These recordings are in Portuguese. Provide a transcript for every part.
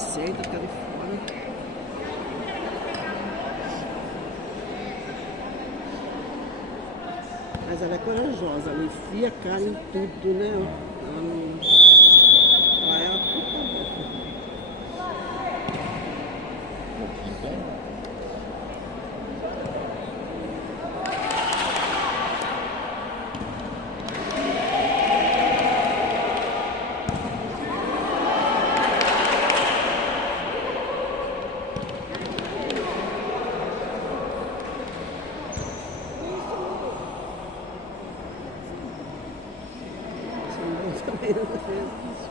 acerta, fica de fora. Mas ela é corajosa, ela enfia a cara em tudo, né? Ela não. Ela é a puta boca. Também não fez isso.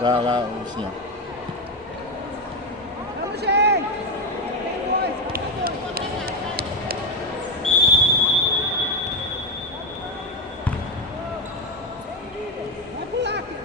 Lá, assim, ó. Vamos, gente! Tem dois. Vai pular, filho.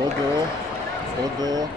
Rodou.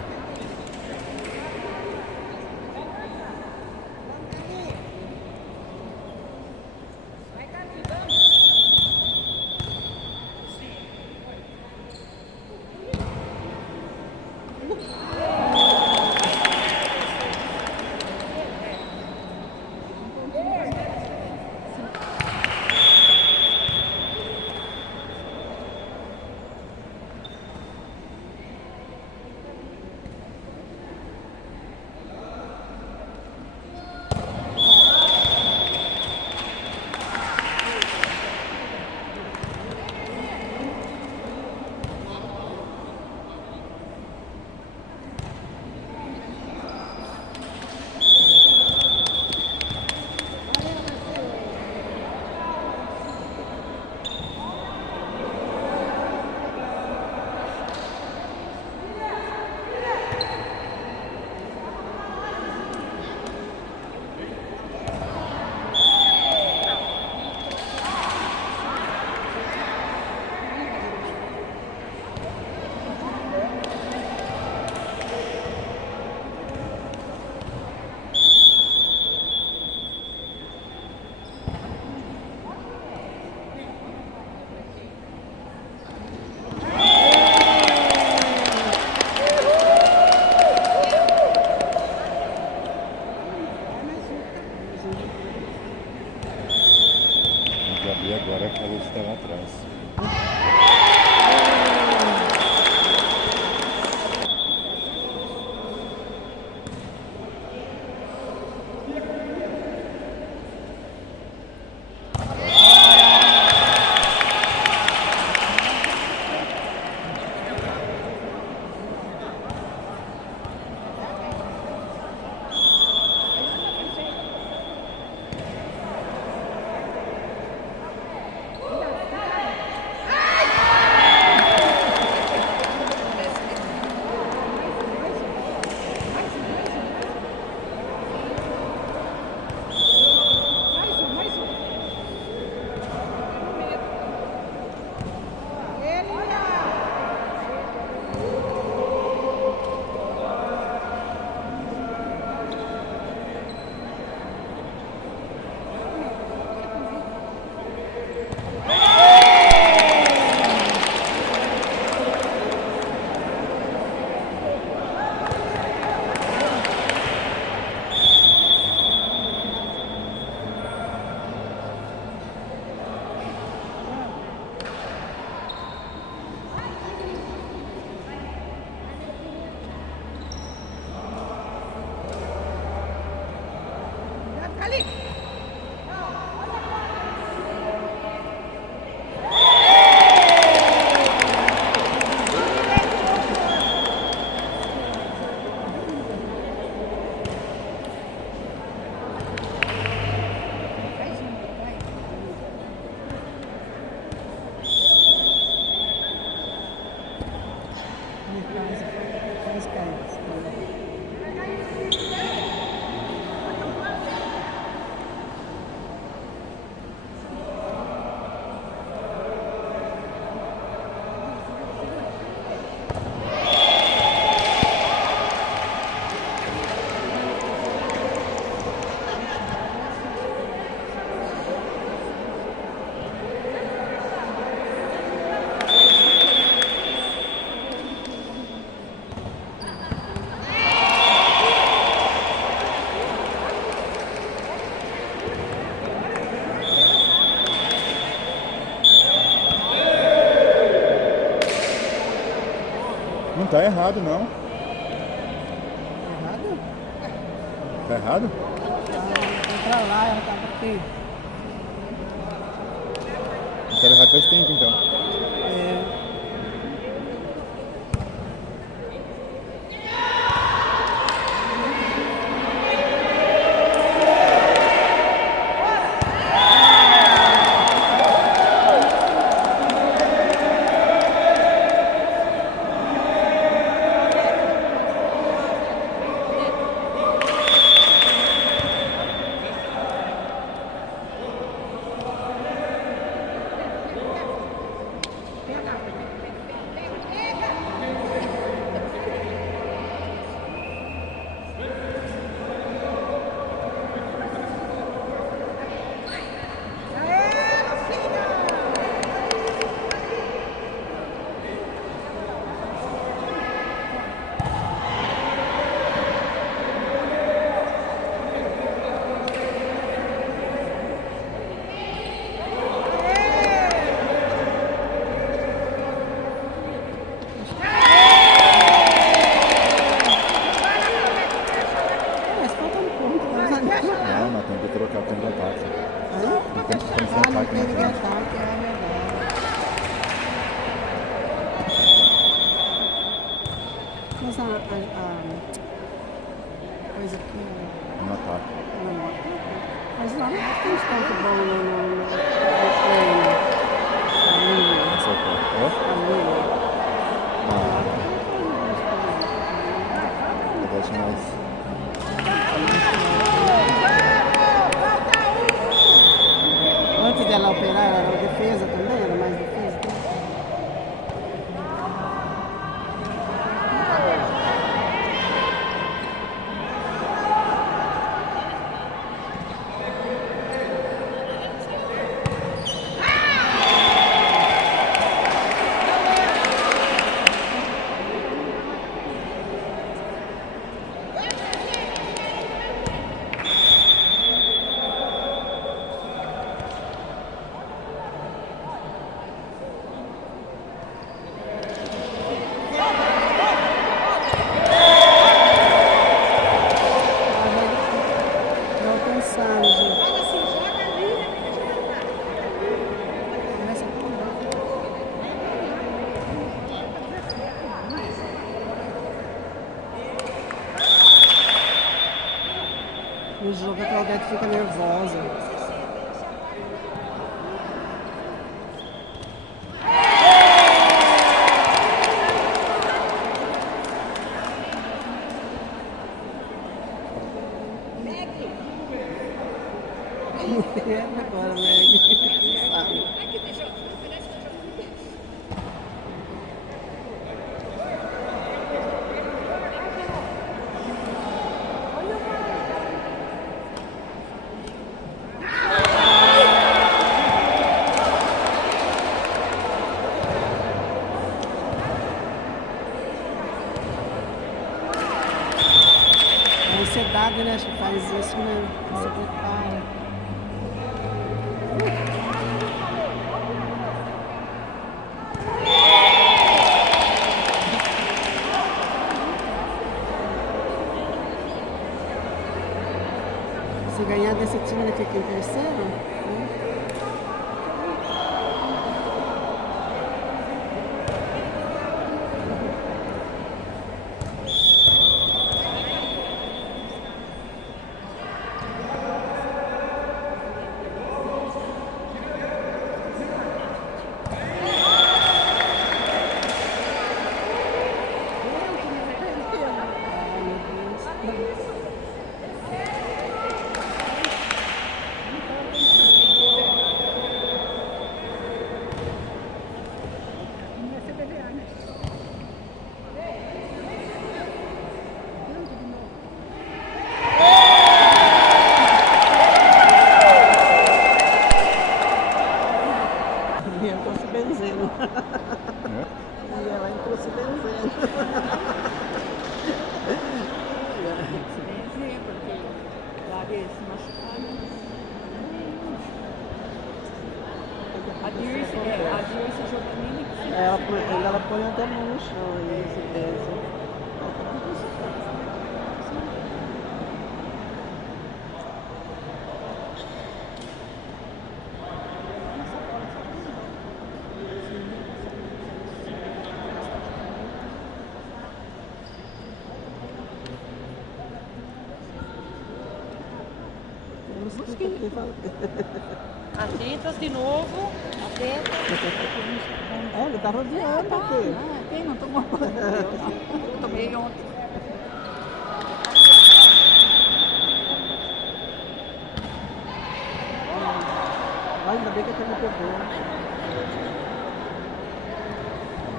Faz cair. Não tá errado, não. Errado? Tá errado? Foi pra lá, ela tava aqui. Não tá errado faz tempo, então. É. Mas falta um ponto. Não, mas tem que trocar o tempo de ataque. Não tem que Ah, não ataque na teve frente. ataque, é verdade. Mas a coisa que No ataque. mas lá não tem tanto bom no treino. A Lilian. Essa é o qual? É? A Lilian. Não, eu deixo mais. Falta Antes dela operar, ela era defesa também? Era mais defesa? Não cansando, gente. Fala assim, joga ali. Começa tão bom. No jogo a Claudete fica nervosa. Agora, Meg. Sabe? A ansiedade, né? Acho que faz isso mesmo. Você prepara. Se Se ganhar desse time, ele fica em terceiro. Né? E eu tô se benzendo. É? E ela entrou se benzendo. Porque vários se machucaram. A Dirce Giovannini que Ela põe até mão no chão aí, se benze. Atentas de novo. Atentas. É, ele tá rodeando aqui. Quem não tomou banho? Eu tomei ontem. Ainda bem que a câmera pegou.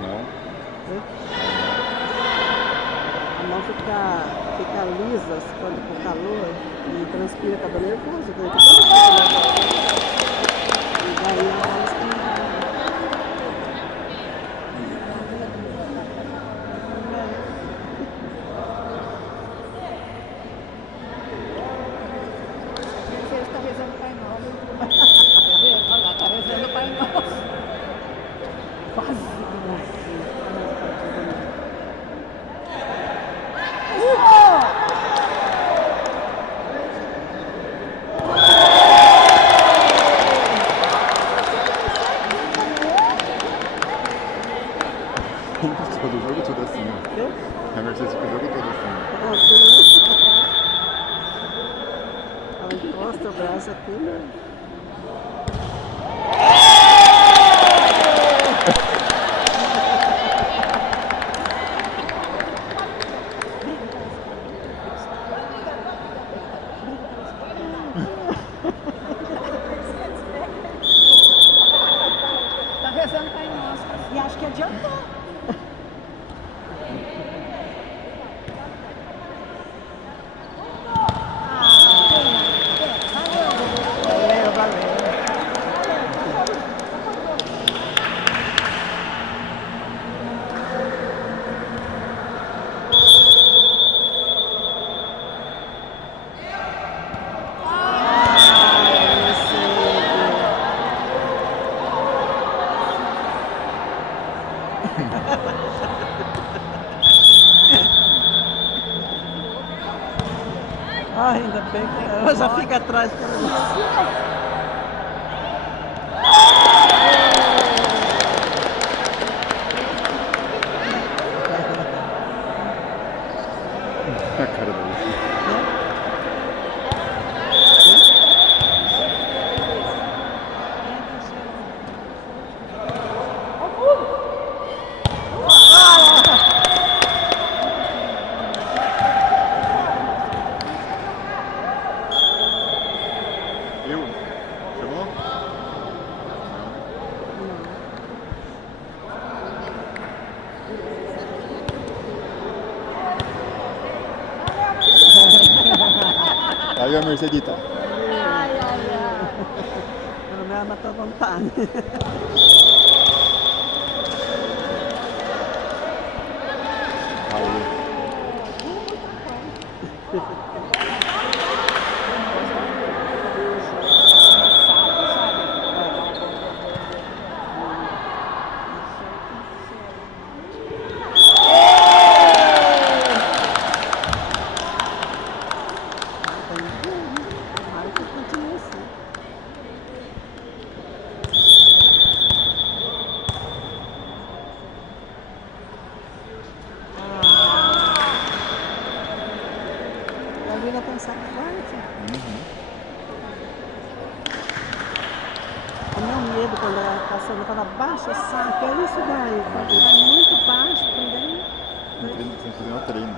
Não. Né? A mão fica lisa quando com calor e transpira, fica nervoso. E daí ela esquenta. Você está rezando o Pai Nosso. Olha lá, está rezando o Pai Nosso. Quase. Todo jogo tudo assim, né? A Mercedes fica o jogo todo assim. Ela encosta o braço aqui, né? Está rezando o Pai Nosso. E acho que adiantou. Valeu, valeu. Ainda bem que ela já fica atrás. A cara dele. Eu? Chamou? Aí a Mercedita. Ai, ai, ai. Pelo menos ela matou a vontade. Aí. obriga a pensar forte. O meu medo quando ela tá passando, quando ela baixa o saco, é isso daí. Quando vai muito baixo também. Tem que fazer um treino.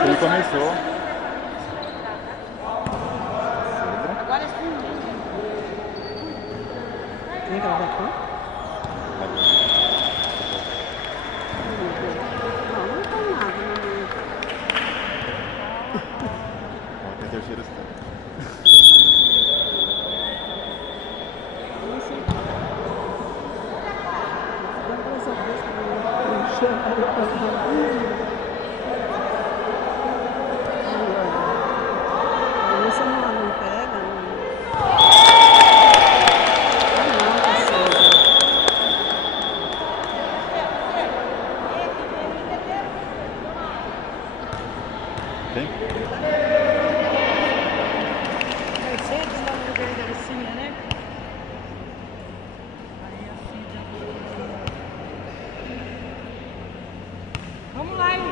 Ele começou. Agora sim. Quem que ela vai pôr? Não, não tem nada no meio. Ó, tem terceiro step. Não sei. Graças a Deus que eu não chamo ela pra fazer. Você não pega, não tá certo. Tem? Mercedes está no lugar da Lucinha, né? Aí assim já... Vamos lá, hein?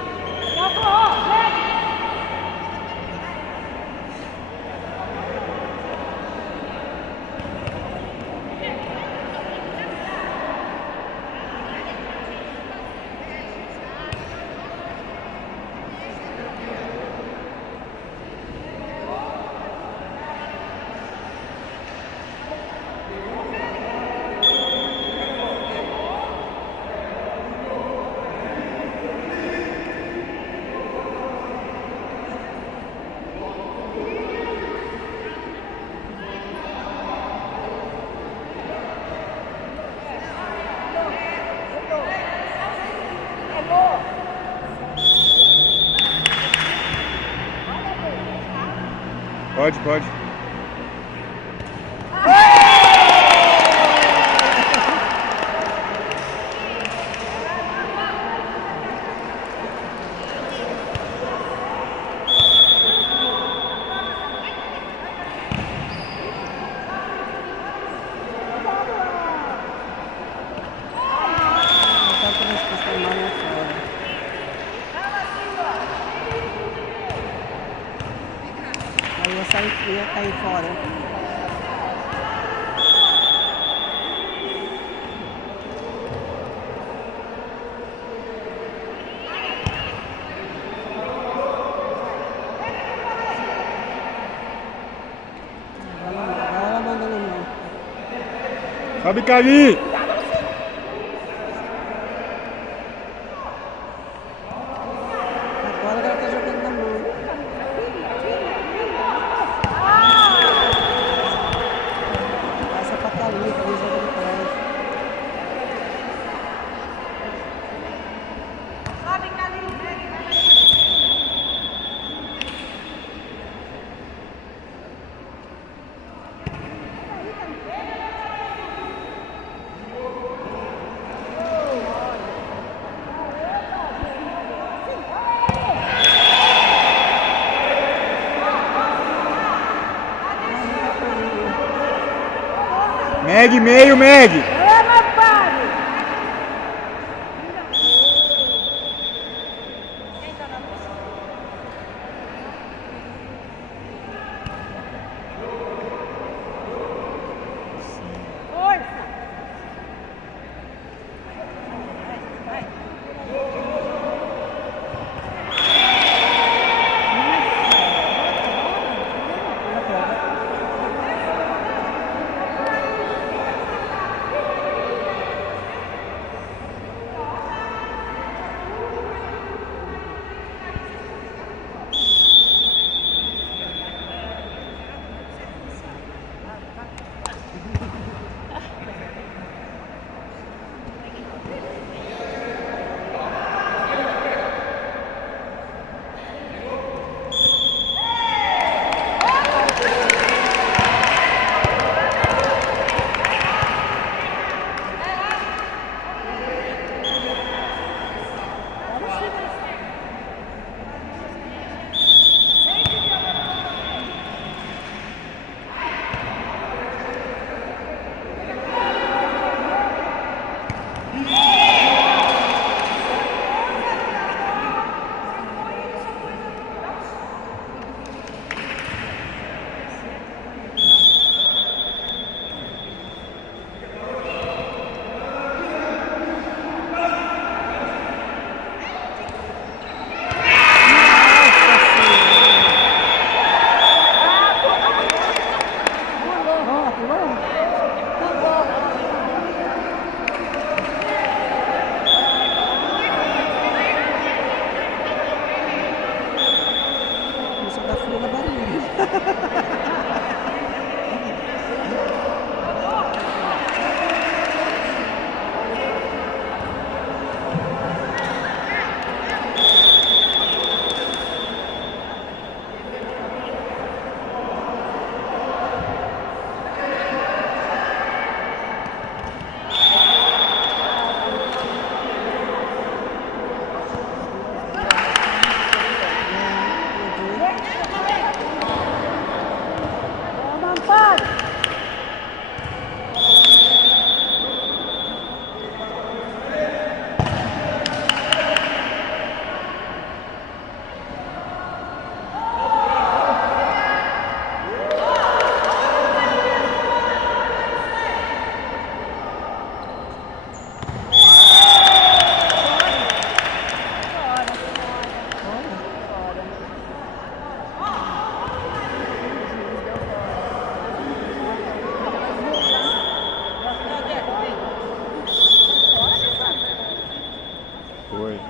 Pode, pode. Ia cair fora. Agora ela manda no mão. Sobe, Cali! Agora ela tá jogando na mão. Passa pra Cali, depois joga no prédio. Sobe, Cali! Meg, meio, Meg!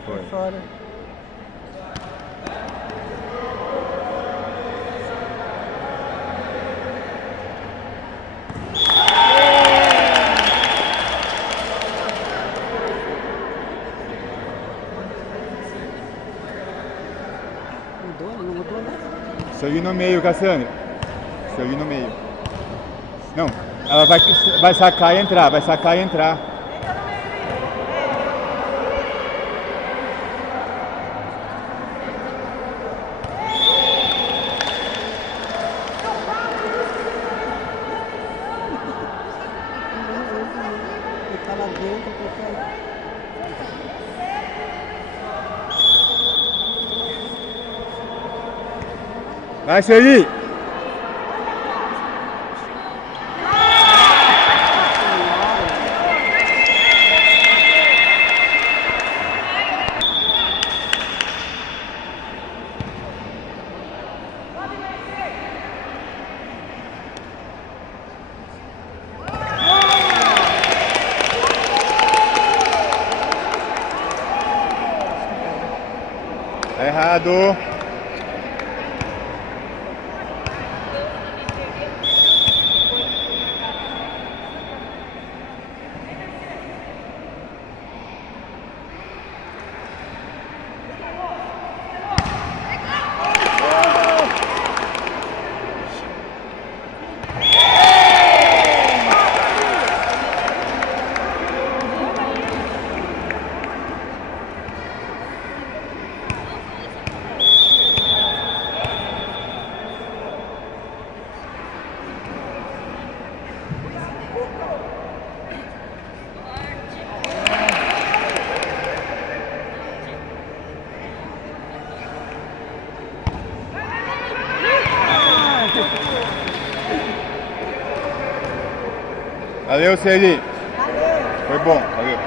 Foi. Fora. Mudou? Não mudou nada? Segue no meio, Cassandra. Segue no meio. Não, ela vai sacar e entrar, vai sacar e entrar. Ele tá lá dentro, porque... Vai, Sergi! Tá errado. Valeu, Sergi. Foi bom, valeu.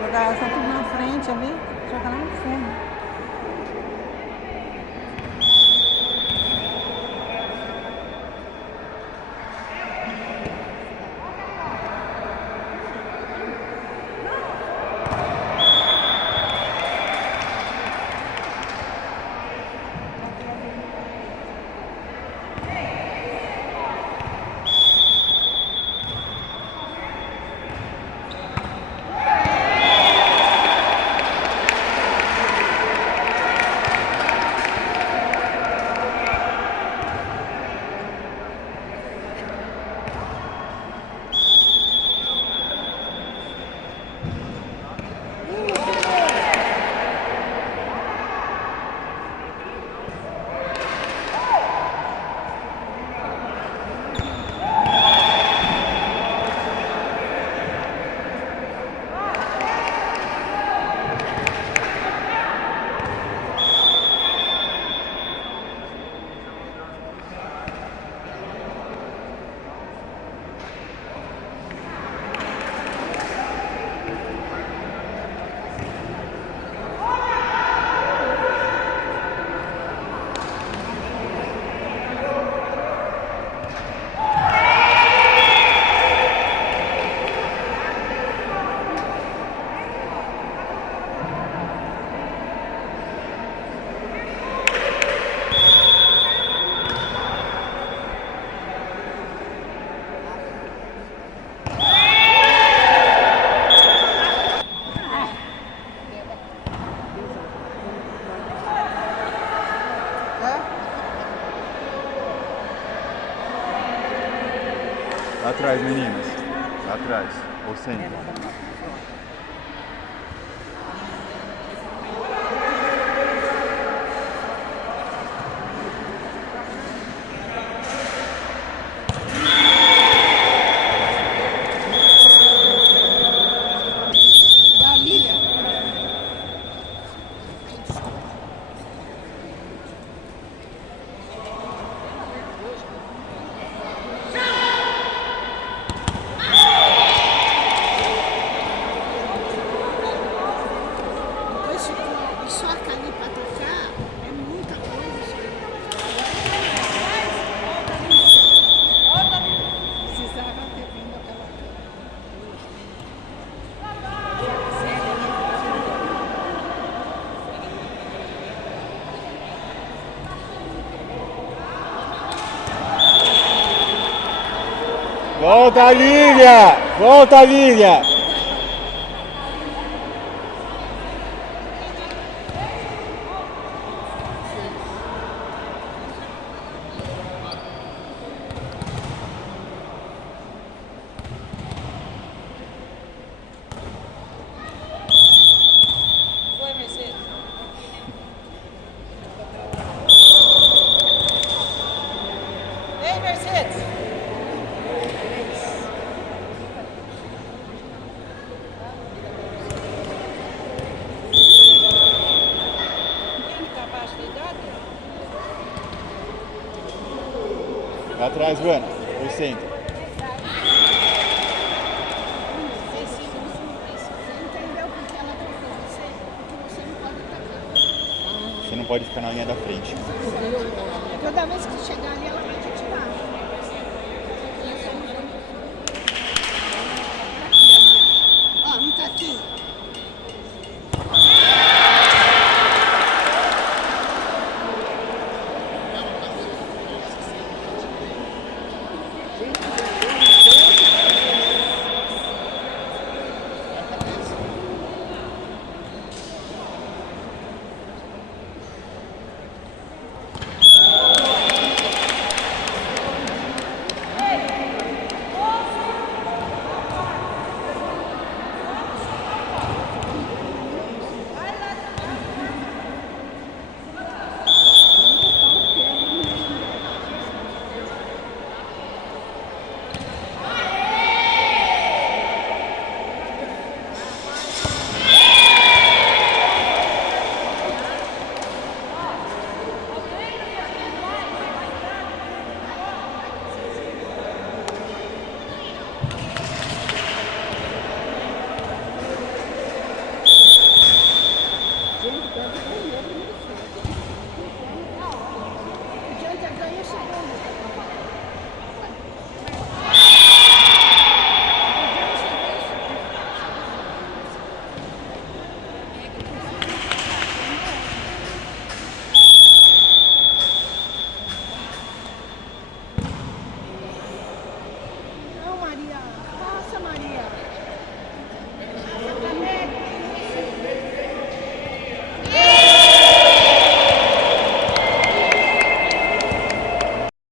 Jogar essa tudo na frente ali, jogar lá no fundo. atrás, meninas. Lá atrás. Ou sempre. Da Lília. Depois ficou só ali para tocar, é muita coisa. Precisava ter vindo aquela. Volta, Lília! Volta, Lília! Foi, Mercedes. Ei, Mercedes. Quem está abaixo da idade? Lá atrás, Vana. Ou sempre. Você entendeu porque ela trocou você? Porque você não pode atacar. Você não pode ficar na linha da frente. Toda vez que chegar ali, ela vai te tirar. Ó, não tá aqui.